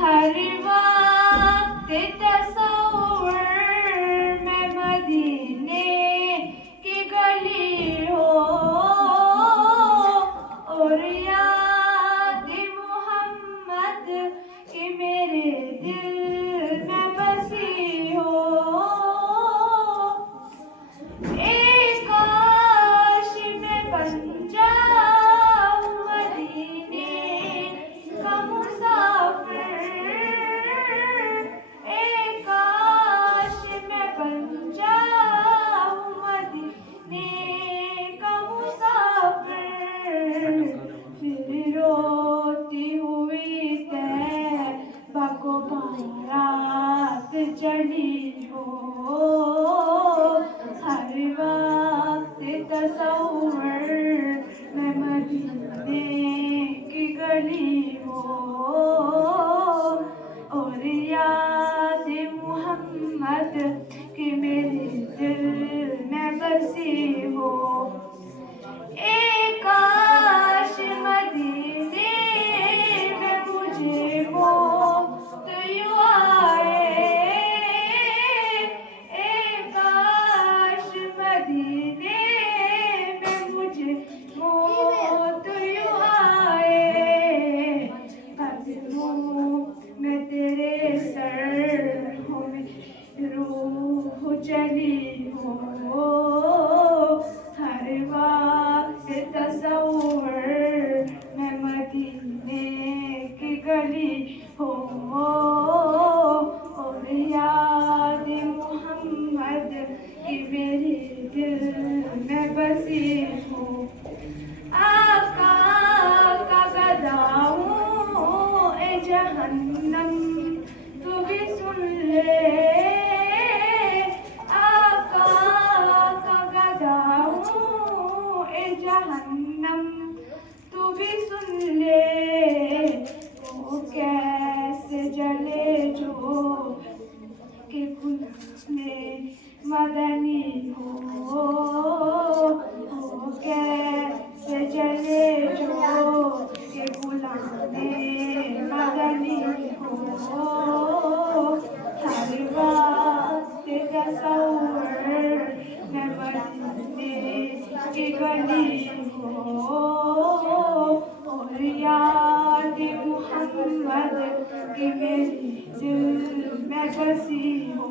ہر وقت تصور میں مدینے کی گلی ہو اور یاد محمد کی میرے دل میں بسی ہو. ایک کاش میں بن جاؤں مدینے کا مسافر. ایک کاش میں بن جاؤں مدینے کا مسافر. پھر روتی ہوئی طیبہ کو بارات چڑھی ہو. ہر وقت تصور میں مدینے کی گلی ہو اور یاد محمد کی میرے دل میں بسی ہو. ایک کاش مدینے میں مجھے موت یوں آئے. ایک کاش مدینے میں مجھے موت یوں آئے. قدموں میں تیرے سر میں روح چلی ہو. ہر وقت تصور میں مدینے کی گلی ہو اور یاد محمد کی میرے دل میں بسی ہو. آقا کا گدا ہوں اے جہنم تو بھی سن لے. آقا کا گدا ہوں اے جہنم تو بھی سن لے. وہ کیسے جلے جو کہ کھلے مدنی ہو. وہ کیسے جلے جو کہ غلام مدنی ہو. ہر وقت تصور میں مدینے کی گلی ہو اور یاد محمد کی میرے دل میں بسی ہو.